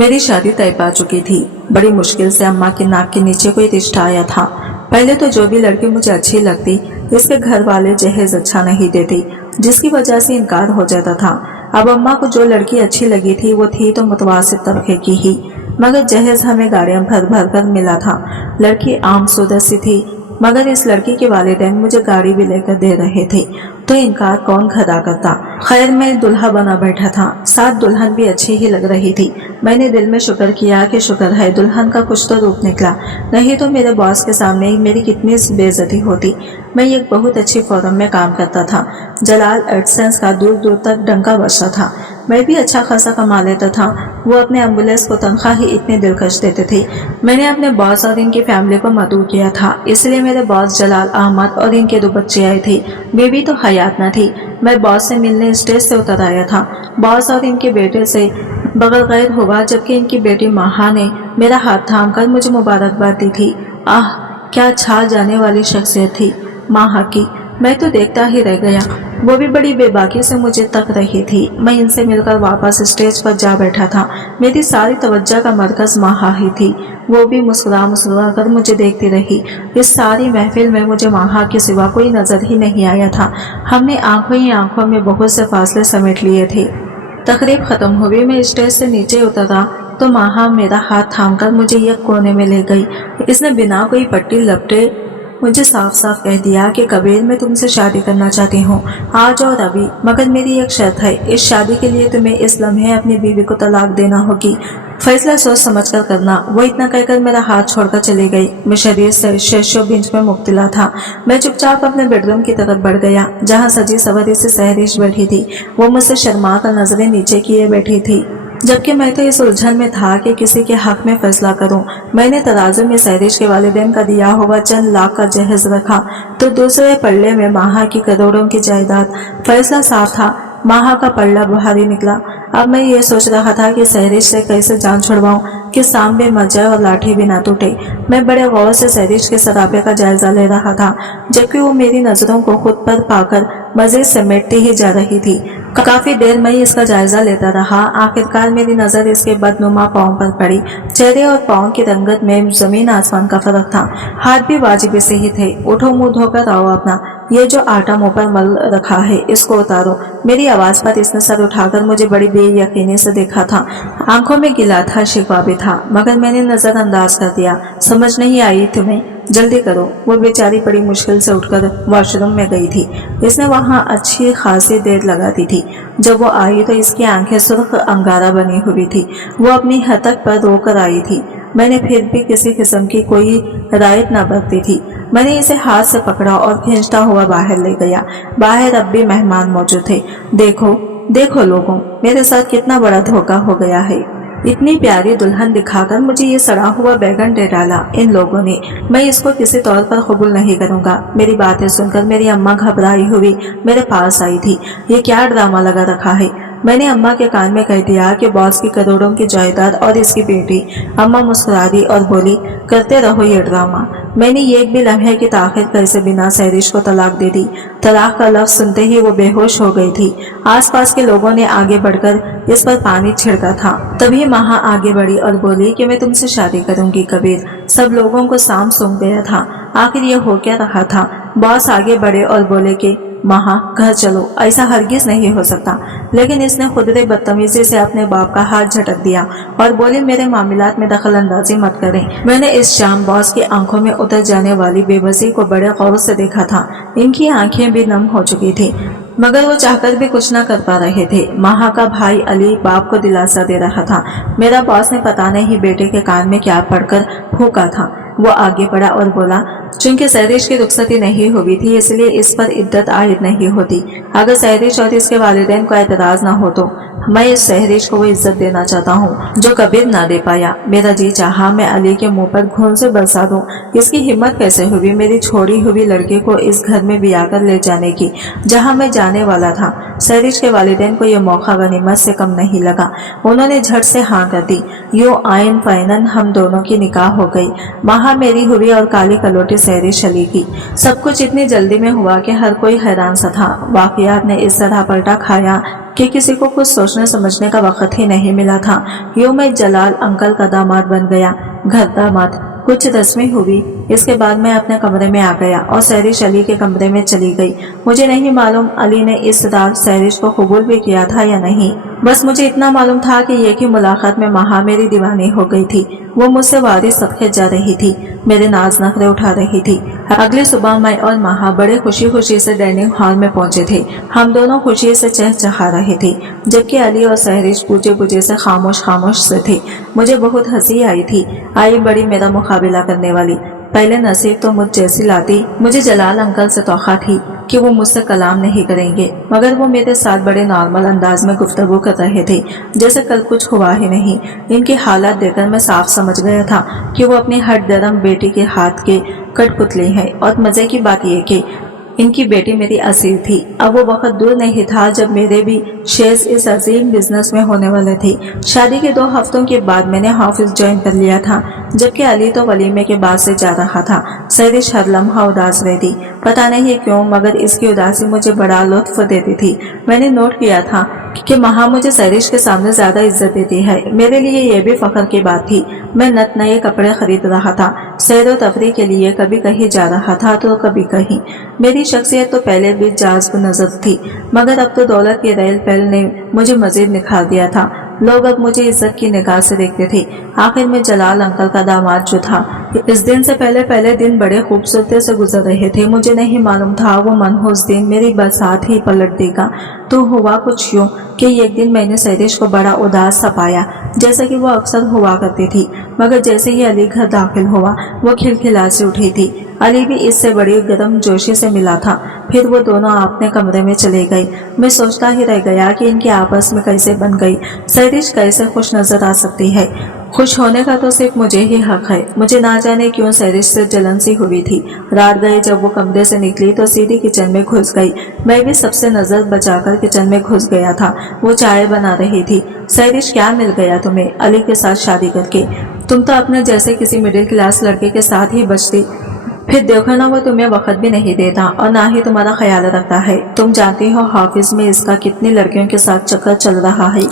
मेरी शादी तय पा चुकी थी। बड़ी मुश्किल से अम्मा के नाक के नीचे कोई रिश्ता आया था। पहले तो जो भी लड़की मुझे अच्छी लगती, इसके घर वाले जहेज अच्छा नहीं देते, जिसकी वजह से इनकार हो जाता था। अब अम्मा को जो लड़की अच्छी लगी थी वो थी तो मुतवासित तबके की ही, मगर जहेज हमें गाड़ियां भर भर कर मिला था। लड़की आमसुदा सी थी, मगर इस लड़की के वालिदैन मुझे गाड़ी भी लेकर दे रहे थे, तो इनकार कौन खड़ा करता। खैर मैं दुल्हा बना बैठा था, साथ दुल्हन भी अच्छी ही लग रही थी। मैंने दिल में शुक्र किया कि शुक्र है दुल्हन का कुछ तो रूप निकला, नहीं तो मेरे बॉस के सामने मेरी कितनी बेइज्जती होती। मैं एक बहुत अच्छी फॉर्म में काम करता था। जलाल एडसेंस का दूर दूर तक डंका बजता था। मैं भी अच्छा खासा कमा लेता था। वो अपने एम्बुलेंस को तनख्वाह ही इतने दिलकश देते थे। मैंने अपने बॉस और इनकी फैमिली को मदऊ किया था, इसलिए मेरे बॉस जलाल अहमद और इनके 2 बच्चे आए थे। बेबी तो हयात न थी। मैं बॉस से मिलने स्टेज से उतर आया था। बॉस और इनके बेटे से बगल गैर हुआ, जबकि इनकी बेटी माहा ने मेरा हाथ थामकर मुझे मुबारकबाद दी थी। आह, क्या छा जाने वाली शख्सियत थी माहा की। मैं तो देखता ही रह गया। वो भी बड़ी बेबाकी से मुझे तक रही थी। मैं इनसे मिलकर वापस स्टेज पर जा बैठा था। मेरी सारी तवज्जो का मरकज माहा ही थी। वो भी मुस्कुरा मुस्कुरा कर मुझे देखती रही। इस सारी महफिल में मुझे माहा के सिवा कोई नजर ही नहीं आया था। हमने आंखों ही आंखों में बहुत से फासले समेट लिए थे। तकरीब खत्म हुई। मैं स्टेज से नीचे उतरा तो माहा मेरा हाथ थामकर मुझे एक कोने में ले गई। इसने बिना कोई पट्टी लपटे मुझे साफ साफ कह दिया कि कबीर, मैं तुमसे शादी करना चाहती हूँ, आज और अभी, मगर मेरी एक शर्त है। इस शादी के लिए तुम्हें इस लम्हे अपनी बीवी को तलाक देना होगी। फैसला सोच समझ कर करना। वो इतना कहकर मेरा हाथ छोड़कर चली गई। मैं शरीर से शेषो बिंज में मुब्तला था। मैं चुपचाप अपने बेडरूम की तरफ बढ़ गया, जहाँ सजी सवरी से सहरिश बैठी थी। वो मुझसे शर्मा कर नजरें नीचे किए बैठी थी, जबकि मैं तो इस उलझन में था कि किसी के हक में फैसला करूं। मैंने तराजू में सहरिश के वालिदैन का दिया हुआ चंद लाख का जहेज रखा, तो दूसरे पल्ले में माहा की करोड़ों की जायदाद। फैसला साफ था, माहा का पल्ला भारी निकला। अब मैं ये सोच रहा था कि सहरिश से कैसे जान छुड़वाऊं कि सांबे मर जाए और लाठी भी ना टूटे। मैं बड़े गौर से सहरिश के सरापे का जायजा ले रहा था, जबकि वो मेरी नजरों को खुद पर पाकर मजीद समेटती ही जा रही थी। काफी देर मैं इसका जायजा लेता रहा। आखिरकार मेरी नजर इसके बदनुमा पाँव पर पड़ी। चेहरे और पाँव की रंगत में जमीन आसमान का फर्क था। हाथ भी वाजिबी से ही थे। उठो, मुंह धोकर आओ अपना। ये जो आटा मुंह पर मल रखा है इसको उतारो। मेरी आवाज पर इसने सर उठाकर मुझे बड़ी बेयकीनी से देखा था। आंखों में गिला था, शिकवा भी था, मगर मैंने नजरअंदाज कर दिया। समझ नहीं आई तुम्हें? जल्दी करो। वो बेचारी बड़ी मुश्किल से उठकर वॉशरूम में गई थी। इसने वहां अच्छी खासी देर लगा दी थी। जब वो आई तो इसकी आंखें सुर्ख अंगारा बनी हुई थी। वो अपनी हतक पर रोकर आई थी। मैंने फिर भी किसी किस्म की कोई रायत न बरती थी। मैंने इसे हाथ से पकड़ा और खींचता हुआ बाहर ले गया। बाहर अब भी मेहमान मौजूद थे। देखो देखो लोगों, मेरे साथ कितना बड़ा धोखा हो गया है। इतनी प्यारी दुल्हन दिखाकर मुझे ये सड़ा हुआ बैगन दे डाला इन लोगों ने। मैं इसको किसी तौर पर कबूल नहीं करूंगा। मेरी बातें सुनकर मेरी अम्मा घबराई हुई मेरे पास आई थी। ये क्या ड्रामा लगा रखा है? मैंने अम्मा के कान में कह दिया कि बॉस की करोड़ों की जायदाद और इसकी बेटी। अम्मा मुस्कुरा दी और बोली, करते रहो ये ड्रामा। मैंने एक भी लम्हे की ताखिर कैसे बिना सहरिश को तलाक दे दी। तलाक का लफ्ज सुनते ही वो बेहोश हो गई थी। आसपास के लोगों ने आगे बढ़कर इस पर पानी छिड़का था। तभी माहा आगे बढ़ी और बोली कि मैं तुमसे शादी करूंगी कबीर। सब लोगों को सांप सूंघ गया था। आखिर ये हो क्या रहा था? बॉस आगे बढ़े और बोले कि माहा, घर चलो। ऐसा हरगिज नहीं हो सकता। लेकिन इसने खुदरे बदतमीजी से अपने बाप का हाथ झटक दिया और बोले, मेरे मामलात में दखल अंदाजी मत करें। मैंने इस शाम बॉस की आंखों में उतर जाने वाली बेबसी को बड़े गौर से देखा था। इनकी आंखें भी नम हो चुकी थी, मगर वो चाहकर भी कुछ न कर पा रहे थे। माहा का भाई अली बाप को दिलासा दे रहा था। मेरा बॉस ने पता नहीं बेटे के कान में क्या पढ़कर फूंका था। वो आगे बढ़ा और बोला, चूंकि सहरिश की रुखसती नहीं हुई थी इसलिए इस पर इद्दत आयद नहीं होती। अगर सहरिश और इसके वालिदैन को एतराज न हो तो मैं इस सहरिश को वो इज्जत देना चाहता हूँ जो कबीर ना दे पाया। मेरा जी चाहा मैं अली के मुंह पर खून से बरसा दूं। इसकी हिम्मत कैसे हुई मेरी छोड़ी हुई लड़की को इस घर में बिया कर ले जाने की, जहाँ मैं जाने वाला था। सहरिश के वालिदैन को यह मौका गनीमत से कम नहीं लगा। उन्होंने झट से हाँ कर दी। यूं आइन फाइनन हम दोनों की निकाह हो गई। माहा वहाँ मेरी हुई और काली कलोटी सहरिश अली की। सब कुछ इतनी जल्दी में हुआ कि हर कोई हैरान सा था। वाकयात ने इस तरह पलटा खाया कि किसी को कुछ सोचने समझने का वक्त ही नहीं मिला था। यूं मैं जलाल अंकल का दामाद बन गया। घर दामाद कुछ रस्में हुई, इसके बाद मैं अपने कमरे में आ गया और सहरिश अली के कमरे में चली गई। मुझे नहीं मालूम अली ने इस रात सहरिश को कबूल भी किया था या नहीं। बस मुझे इतना मालूम था कि एक ही मुलाकात में महा मेरी दीवानी हो गई थी। वो मुझसे वादी सदके जा रही थी, मेरे नाज नखरे उठा रही थी। अगली सुबह मैं और महा बड़े खुशी खुशी से डाइनिंग हॉल में पहुंचे थे। हम दोनों खुशी से चहचहा रहे थे, जबकि अली और सहरिश पूजे पूजे से खामोश खामोश से थे। मुझे बहुत हंसी आई थी। आई बड़ी मेरा मुकाबला करने वाली। पहले नसीब तो मुझ जैसी लाती। मुझे जलाल अंकल से तौखा थी कि वो मुझसे कलाम नहीं करेंगे, मगर वो मेरे साथ बड़े नॉर्मल अंदाज में गुफ्तगू कर रहे थे, जैसे कल कुछ हुआ ही नहीं। इनकी हालत देखकर मैं साफ समझ गया था कि वो अपनी हट दरम बेटी के हाथ के कठपुतली हैं। और मजे की बात यह कि इनकी बेटी मेरी असील थी। अब वो वक्त दूर नहीं था जब मेरे भी शेयर्स इस अजीम बिजनेस में होने वाले थे। शादी के 2 हफ्तों के बाद मैंने ऑफिस ज्वाइन कर लिया था, जबकि अली तो वलीमे के बाद से जा रहा था। सहरिश हर लम्हा उदास रहती, पता नहीं क्यों, मगर इसकी उदासी मुझे बड़ा लुत्फ देती थी। मैंने नोट किया था कि महा मुझे सहरिश के सामने ज्यादा इज्जत देती है। मेरे लिए यह भी फख्र की बात थी। मैं नत नए कपड़े खरीद रहा था, सैर व तफरी के लिए कभी कहीं जा रहा था तो कभी कहीं। मेरी शख्सियत तो पहले भी जाज़ब नजर थी, मगर अब तो दौलत के रेल पैल ने मुझे मजीद निखार दिया था। लोग अब मुझे इज्जत की निगाह से देखते थे। आखिर में जलाल अंकल का दामाद जो था, इस दिन से पहले दिन बड़े खूबसूरती से गुजर रहे थे। मुझे नहीं मालूम था वो मनहूस दिन मेरी बरसात ही पलट देगा। तो हुआ कुछ यूं कि एक दिन मैंने सहरिश को बड़ा उदास सा पाया, जैसा कि वो अक्सर हुआ करती थी। मगर जैसे ही अली घर दाखिल हुआ, वो खिलखिला से उठी थी। अली भी इससे बड़ी गर्म जोशी से मिला था। फिर वो दोनों अपने कमरे में चले गए। मैं सोचता ही रह गया कि इनकी आपस में कैसे बन गई। सहरिश कैसे खुश नजर आ सकती है। खुश होने का तो सिर्फ मुझे ही हक है। मुझे ना जाने क्यों सहरिश से जलन सी हुई थी। रात गए जब वो कमरे से निकली तो सीधी किचन में घुस गई। मैं भी सबसे नजर बचाकर किचन में घुस गया था। वो चाय बना रही थी। सहरिश, क्या मिल गया तुम्हें अली के साथ शादी करके? तुम तो अपने जैसे किसी मिडिल क्लास लड़के के साथ ही बचती। फिर देखो ना, वो तुम्हें वक्त भी नहीं देता और ना ही तुम्हारा ख्याल रखता है। तुम जानती हो ऑफिस में इसका कितनी लड़कियों के साथ चक्कर चल रहा है।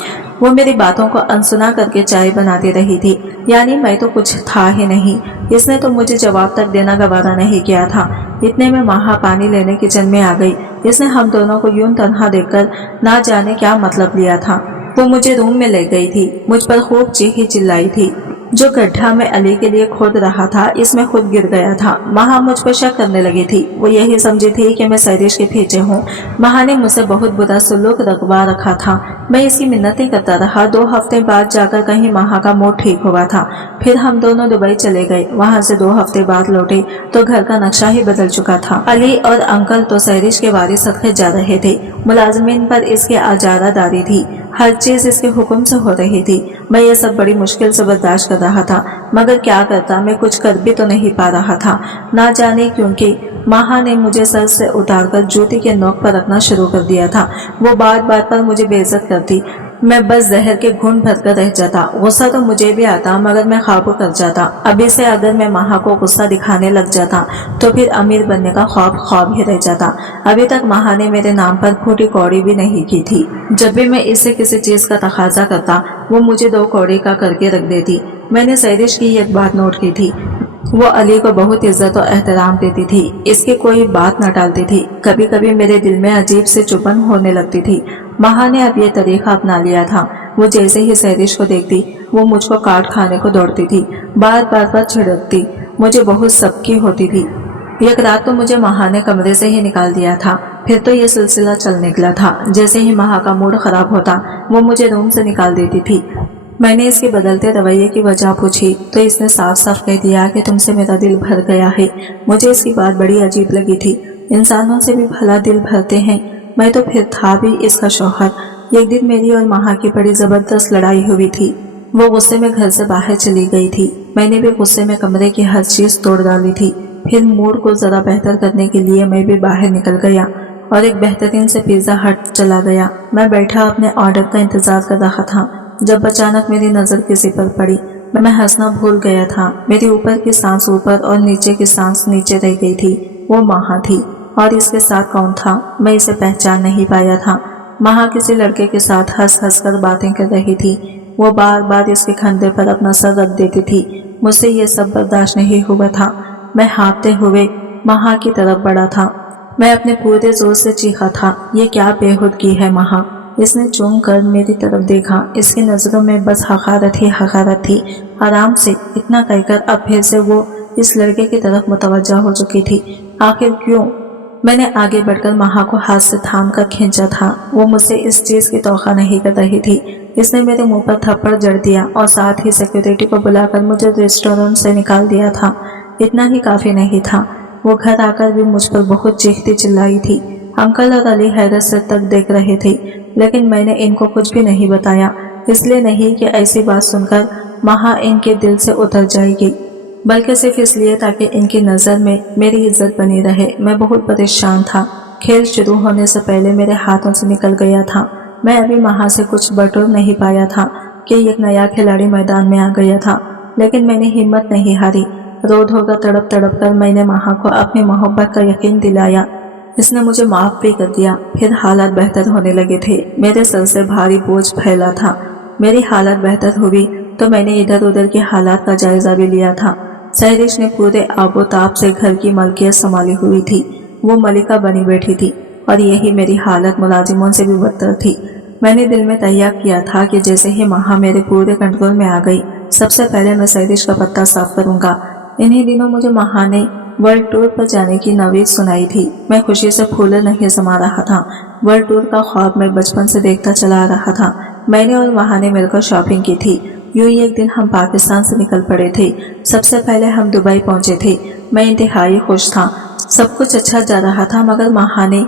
वो मेरी बातों को अनसुना करके चाय बनाती रही थी, यानी मैं तो कुछ था ही नहीं। इसने तो मुझे जवाब तक देना गवारा नहीं किया था। इतने में महा पानी लेने किचन में आ गई। इसने हम दोनों को यूं तन्हा देखकर ना जाने क्या मतलब लिया था। वो मुझे रूम में ले गई थी, मुझ पर खूब चीखी चिल्लाई थी। जो गड्ढा मैं अली के लिए खोद रहा था, इसमें खुद गिर गया था। महा मुझ पर शक करने लगी थी। वो यही समझी थी कि मैं सहरिश के पीछे हूँ। महा ने मुझसे बहुत बुरा सलूक रखवा रखा था। मैं इसकी मिन्नतें करता रहा। 2 हफ्ते बाद जाकर कहीं महा का मूड ठीक हुआ था। फिर हम दोनों दुबई चले गए। वहाँ से 2 हफ्ते बाद लौटे तो घर का नक्शा ही बदल चुका था। अली और अंकल तो सहरिश के वारिस सदके जा रहे थे। मुलाजमीन पर इसकी आजारादारी थी। हर चीज इसके हुक्म से हो रही थी। मैं ये सब बड़ी मुश्किल से बर्दाश्त कर रहा था, मगर क्या करता, मैं कुछ कर भी तो नहीं पा रहा था। ना जाने क्योंकि महा ने मुझे सर से उतारकर जूती के नोक पर रखना शुरू कर दिया था। वो बात बात पर मुझे बेइज्जत करती। मैं बस जहर के घूंट भरकर रह जाता। गुस्सा तो मुझे भी आता, मगर मैं काबू कर जाता। अभी से अगर मैं महा को गुस्सा दिखाने लग जाता तो फिर अमीर बनने का ख्वाब ही रह जाता। अभी तक महा ने मेरे नाम पर फूटी कौड़ी भी नहीं की थी। जब भी मैं इससे किसी चीज का तकाजा करता, वो मुझे 2 कौड़ी का करके रख देती। मैंने सहरिश की एक बात नोट की थी। वो अली को बहुत इज्जत और एहतराम देती थी। इसकी कोई बात न टालती थी। कभी कभी मेरे दिल में अजीब से चुभन होने लगती थी। महा ने अब ये तरीका अपना लिया था। वो जैसे ही सहरिश को देखती, वो मुझको काट खाने को दौड़ती थी, बार बार छिड़कती। मुझे बहुत सबकी होती थी। एक रात तो मुझे महा ने कमरे से ही निकाल दिया था। फिर तो ये सिलसिला चल निकला था। जैसे ही महा का मूड खराब होता, वो मुझे रूम से निकाल देती थी। मैंने इसके बदलते रवैये की वजह पूछी तो इसने साफ साफ कह दिया कि तुमसे मेरा दिल भर गया है। मुझे इसकी बात बड़ी अजीब लगी थी। इंसानों से भी भला दिल भरते हैं। मैं तो फिर था भी इसका शौहर। एक दिन मेरी और महा की बड़ी जबरदस्त लड़ाई हुई थी। वो गुस्से में घर से बाहर चली गई थी। मैंने भी गुस्से में कमरे की हर चीज तोड़ डाली थी। फिर मूड को जरा बेहतर करने के लिए मैं भी बाहर निकल गया और एक बेहतरीन से पिज्जा हट चला गया। मैं बैठा अपने ऑर्डर का इंतजार कर रहा था जब अचानक मेरी नजर किसी पर पड़ी। मैं हंसना भूल गया था। मेरी ऊपर की सांस ऊपर और नीचे की सांस नीचे रह गई थी। वो महा थी और इसके साथ कौन था, मैं इसे पहचान नहीं पाया था। महा किसी लड़के के साथ हंस हंस कर बातें कर रही थी। वो बार बार इसके कंधे पर अपना सर रख देती थी। मुझसे ये सब बर्दाश्त नहीं हुआ था। मैं हाँफते हुए महा की तरफ बढ़ा था। मैं अपने पूरे जोर से चीखा था, ये क्या बेहूदगी है महा। इसने चूम कर मेरी तरफ देखा। इसकी नजरों में बस हकारत थी। आराम से इतना कहकर अब फिर से वो इस लड़के की तरफ मुतवज्जा हो चुकी थी। आखिर क्यों? मैंने आगे बढ़कर महा को हाथ से थाम कर खींचा था। वो मुझसे इस चीज की तौखा नहीं कर रही थी। इसने मेरे मुंह पर थप्पड़ जड़ दिया और साथ ही सिक्योरिटी को बुलाकर मुझे रेस्टोरेंट से निकाल दिया था। इतना ही काफी नहीं था, वो घर आकर भी मुझ पर बहुत चीखती चिल्लाई थी। अंकल और अली हैरत से तक देख रहे थे, लेकिन मैंने इनको कुछ भी नहीं बताया। इसलिए नहीं कि ऐसी बात सुनकर महा इनके दिल से उतर जाएगी, बल्कि सिर्फ इसलिए ताकि इनकी नज़र में मेरी इज्जत बनी रहे। मैं बहुत परेशान था। खेल शुरू होने से पहले मेरे हाथों से निकल गया था। मैं अभी महा से कुछ बटोर नहीं पाया था कि एक नया खिलाड़ी मैदान में आ गया था, लेकिन मैंने हिम्मत नहीं हारी। रो धोकर तड़प तड़प कर मैंने महा को अपनी मोहब्बत का यकीन दिलाया। इसने मुझे माफ भी कर दिया। फिर हालात बेहतर होने लगे थे। मेरे सर से भारी बोझ फैला था। मेरी हालत बेहतर हुई तो मैंने इधर उधर के हालात का जायजा भी लिया था। सहरिश ने पूरे आबोताब से घर की मलकियत संभाली हुई थी। वो मलिका बनी बैठी थी और यही मेरी हालत मुलाजिमों से भी बदतर थी। मैंने दिल में तैयार किया था कि जैसे ही महा मेरे पूरे कंट्रोल में आ गई, सबसे पहले मैं सहरिश का पत्ता साफ करूंगा। इन्हीं दिनों मुझे महा ने वर्ल्ड टूर पर जाने की नवीद सुनाई थी। मैं खुशी से फूले नहीं समा रहा था। वर्ल्ड टूर का ख्वाब मैं बचपन से देखता चला आ रहा था। मैंने और महा ने मिलकर शॉपिंग की थी। यूं ही एक दिन हम पाकिस्तान से निकल पड़े थे। सबसे पहले हम दुबई पहुंचे थे। मैं इंतहाई खुश था। सब कुछ अच्छा जा रहा था, मगर महा ने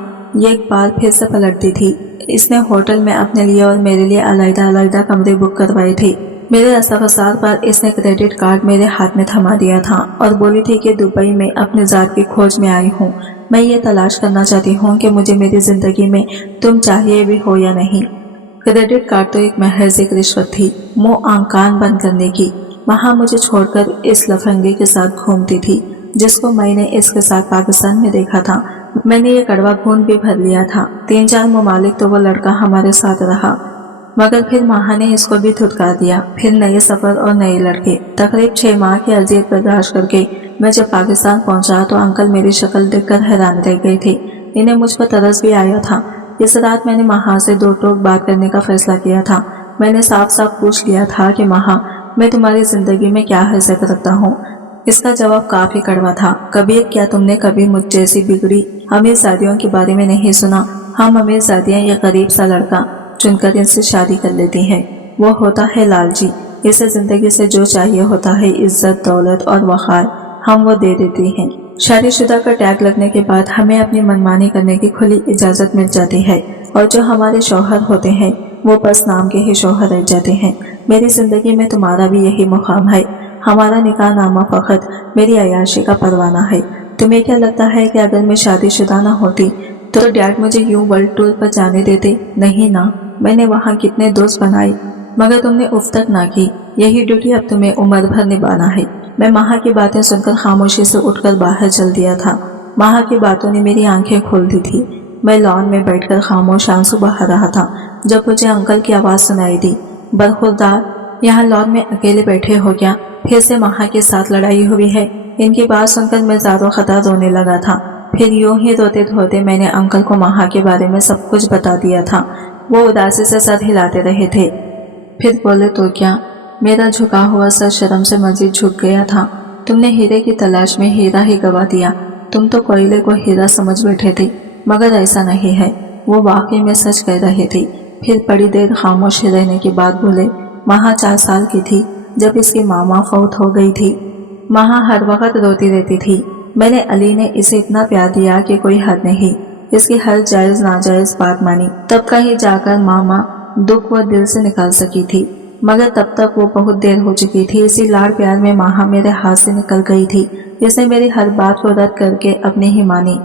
एक बार फिर से पलट दी थी। इसने होटल में अपने लिए और मेरे लिए अलग-अलग कमरे बुक करवाए थे। मेरे रस्ता पर इसने क्रेडिट कार्ड मेरे हाथ में थमा दिया था और बोली थी कि दुबई में अपने ज़ात की खोज में आई हूँ। मैं ये तलाश करना चाहती हूँ कि मुझे मेरी जिंदगी में तुम चाहिए भी हो या नहीं। क्रेडिट कार्ड तो एक महज एक रिश्वत थी, मुंह आंख कान बंद करने की। वहाँ मुझे छोड़कर इस लफंगे के साथ घूमती थी, जिसको मैंने इसके साथ पाकिस्तान में देखा था। मैंने ये कड़वा खून भी भर लिया था। 3-4 ममालिक तो वो लड़का हमारे साथ रहा, मगर फिर महा ने इसको भी धुतकार दिया। फिर नए सफर और नए लड़के। तकरीब 6 माह की अजियत बर्दाश्त करके मैं जब पाकिस्तान पहुंचा तो अंकल मेरी शक्ल देखकर हैरान रह गए थे। इन्हें मुझ पर तरस भी आया था। इस रात मैंने महा से 2 टोक बात करने का फैसला किया था। मैंने साफ साफ पूछ लिया था कि महा, मैं तुम्हारी जिंदगी में क्या हैसियत रखता हूँ। इसका जवाब काफी कड़वा था। कबीर, क्या तुमने कभी मुझ जैसी बिगड़ी अमीरजादियों के बारे में नहीं सुना? हम अमीरजादियाँ ये गरीब सा लड़का चुनकर इनसे शादी कर लेती हैं। वो होता है लालची। इसे जिंदगी से जो चाहिए होता है, इज्जत, दौलत और वक़ार, हम वो दे देती हैं। शादीशुदा का टैग लगने के बाद हमें अपनी मनमानी करने की खुली इजाजत मिल जाती है, और जो हमारे शौहर होते हैं वो बस नाम के ही शौहर रह जाते हैं। मेरी जिंदगी में तुम्हारा भी यही मुकाम है। हमारा निकाह नामा फकत मेरी अयाशी का परवाना है। तुम्हें क्या लगता है कि अगर मैं शादीशुदा ना होती तो डैड मुझे यूं वर्ल्ड टूर पर जाने देते? नहीं ना। मैंने वहाँ कितने दोस्त बनाए, मगर तुमने उफ तक ना की। यही ड्यूटी अब तुम्हें उम्र भर निभाना है। मैं महा की बातें सुनकर खामोशी से उठकर बाहर चल दिया था। महा की बातों ने मेरी आंखें खोल दी थी। मैं लॉन में बैठकर खामोश आंसू बहा रहा था जब मुझे अंकल की आवाज़ सुनाई दी, बरखुरदार, यहाँ लॉन में अकेले बैठे हो क्या? फिर से महा के साथ लड़ाई हुई है? इनकी बात सुनकर मैं ज़ारो खतर रोने लगा था। फिर यूं ही रोते धोते मैंने अंकल को महा के बारे में सब कुछ बता दिया था। वो उदासी से सर हिलाते रहे थे। फिर बोले, तो क्या? मेरा झुका हुआ सर शर्म से मजीद झुक गया था। तुमने हीरे की तलाश में हीरा ही गवा दिया। तुम तो कोयले को हीरा समझ बैठे थे, मगर ऐसा नहीं है। वो वाकई में सच कह रहे थे। फिर बड़ी देर खामोश रहने के बाद बोले, महा 4 साल की थी जब इसकी मामा फौत हो गई थी। महा हर वक्त रोती रहती थी। मैंने अली ने इसे इतना प्यार दिया कि कोई हद नहीं। इसकी हर जायज नाजायज बात मानी, तब कहीं जाकर मामा दुख व दिल से निकाल सकी थी, मगर तब तक वो बहुत देर हो चुकी थी। इसी लाड़ प्यार में महा मेरे हाथ से निकल गई थी। इसने मेरी हर बात को रद्द करके अपनी ही मानी।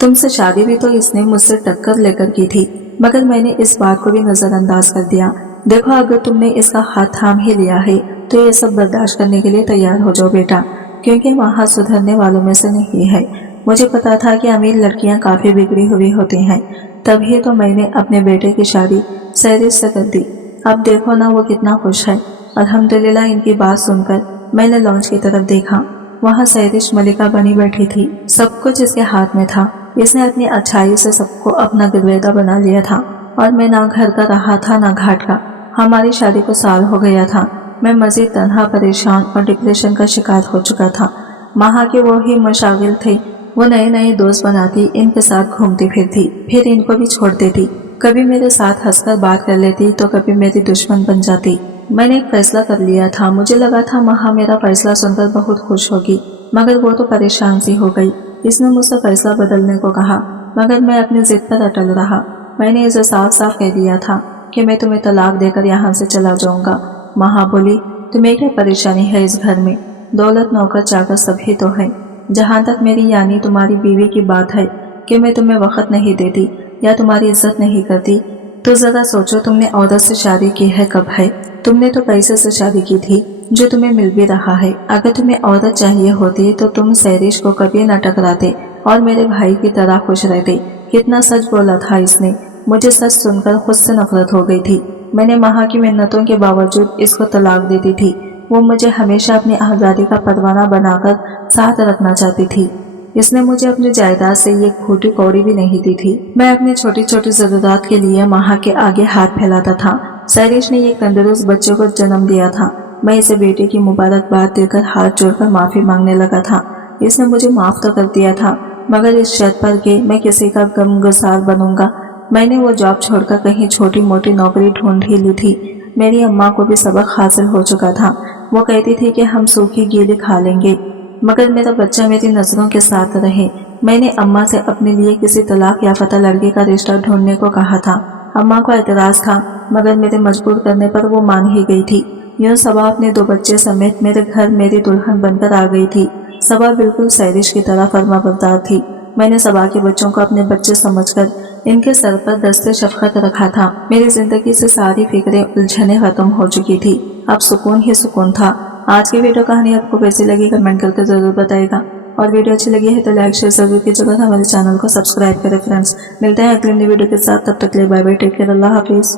तुमसे शादी भी तो इसने मुझसे टक्कर लेकर की थी, मगर मैंने इस बात को भी नजरअंदाज कर दिया। देखो, अगर तुमने इसका हाथ थाम ही लिया है तो ये सब बर्दाश्त करने के लिए तैयार हो जाओ बेटा, क्योंकि वहाँ सुधरने वालों में से नहीं है। मुझे पता था कि अमीर लड़कियां काफी बिगड़ी हुई होती हैं, तभी तो मैंने अपने बेटे की शादी सैरिश से कर दी। अब देखो ना वो कितना खुश है। अल्हम्दुलिल्लाह। इनकी बात सुनकर मैंने लॉन्च की तरफ देखा। वहाँ सैरिश मलिका बनी बैठी थी, सब कुछ इसके हाथ में था। इसने अपनी अच्छाई से सबको अपना गिरवेदा बना लिया था और मैं ना घर का रहा था ना घाट का। हमारी शादी को साल हो गया था। मैं मजीद तन्हा, परेशान और डिप्रेशन का शिकार हो चुका था। माँ के वो ही मशागिल थे। वो नए नए दोस्त बनाती, इनके साथ घूमती फिरती, फिर इनको भी छोड़ देती। कभी मेरे साथ हंसकर बात कर लेती तो कभी मेरी दुश्मन बन जाती। मैंने एक फैसला कर लिया था। मुझे लगा था माँ मेरा फैसला सुनकर बहुत खुश होगी, मगर वो तो परेशान सी हो गई। इसने मुझसे फैसला बदलने को कहा, मगर मैं अपनी जिद पर अटल रहा। मैंने इसे साफ साफ कह दिया था कि मैं तुम्हें तलाक देकर यहाँ से चला जाऊंगा। माँ बोली, तुम्हें क्या परेशानी है इस घर में? दौलत, नौकर चाकर सभी तो है। जहाँ तक मेरी यानी तुम्हारी बीवी की बात है कि मैं तुम्हें वक्त नहीं देती या तुम्हारी इज्जत नहीं करती, तो जरा सोचो तुमने औरत से शादी की है कब है? तुमने तो पैसे से शादी की थी, जो तुम्हें मिल भी रहा है। अगर तुम्हें औरत चाहिए होती तो तुम सैरिश को कभी न टकराते और मेरे भाई की तरह खुश रहते। कितना सच बोला था इसने। मुझे सच सुनकर खुद से नफरत हो गई थी। मैंने माँ की मिन्नतों के बावजूद इसको तलाक देती थी। वो मुझे हमेशा अपनी आज़ादी का परवाना बनाकर साथ रखना चाहती थी। इसने मुझे अपनी जायदाद से एक फूटी कौड़ी भी नहीं दी थी। मैं अपनी छोटी छोटी जरूरत के लिए माँ के आगे हाथ फैलाता था। सैरिश ने एक तंदुरुस्त बच्चे को जन्म दिया था। मैं इसे बेटे की मुबारकबाद देकर हाथ जोड़कर माफी मांगने लगा था। इसने मुझे माफ तो कर दिया था, मगर इस शर्त पर कि मैं किसी का गमगुसार बनूंगा। मैंने वो जॉब छोड़कर कहीं छोटी मोटी नौकरी ढूंढ ही ली थी। मेरी अम्मा को भी सबक हासिल हो चुका था। वो कहती थी कि हम सूखी गीली खा लेंगे, मगर मेरा बच्चा मेरी नजरों के साथ रहे। मैंने अम्मा से अपने लिए किसी तलाक याफ्ता लड़के का रिश्ता ढूंढने को कहा था। अम्मा को एतराज था, मगर मेरे मजबूर करने पर वो मान ही गई थी। यूं सबा अपने 2 बच्चे समेत मेरे घर मेरी दुल्हन बनकर आ गई थी। सबा बिल्कुल सैरिश की तरह फर्माबरदार थी। मैंने सबा के बच्चों को अपने बच्चे समझकर इनके सर पर दस्ते शफकत रखा था। मेरी जिंदगी से सारी फिक्रें, उलझने खत्म हो चुकी थी। अब सुकून ही सुकून था। आज की वीडियो कहानी आपको कैसी लगी कमेंट करके जरूर बताएगा, और वीडियो अच्छी लगी है तो लाइक शेयर जरूर कीजिएगा। हमारे चैनल को सब्सक्राइब करें फ्रेंड्स। मिलते हैं अगली वीडियो के साथ, तब तक के लिए बाय बाय, टेक केयर, अल्लाह हाफिज।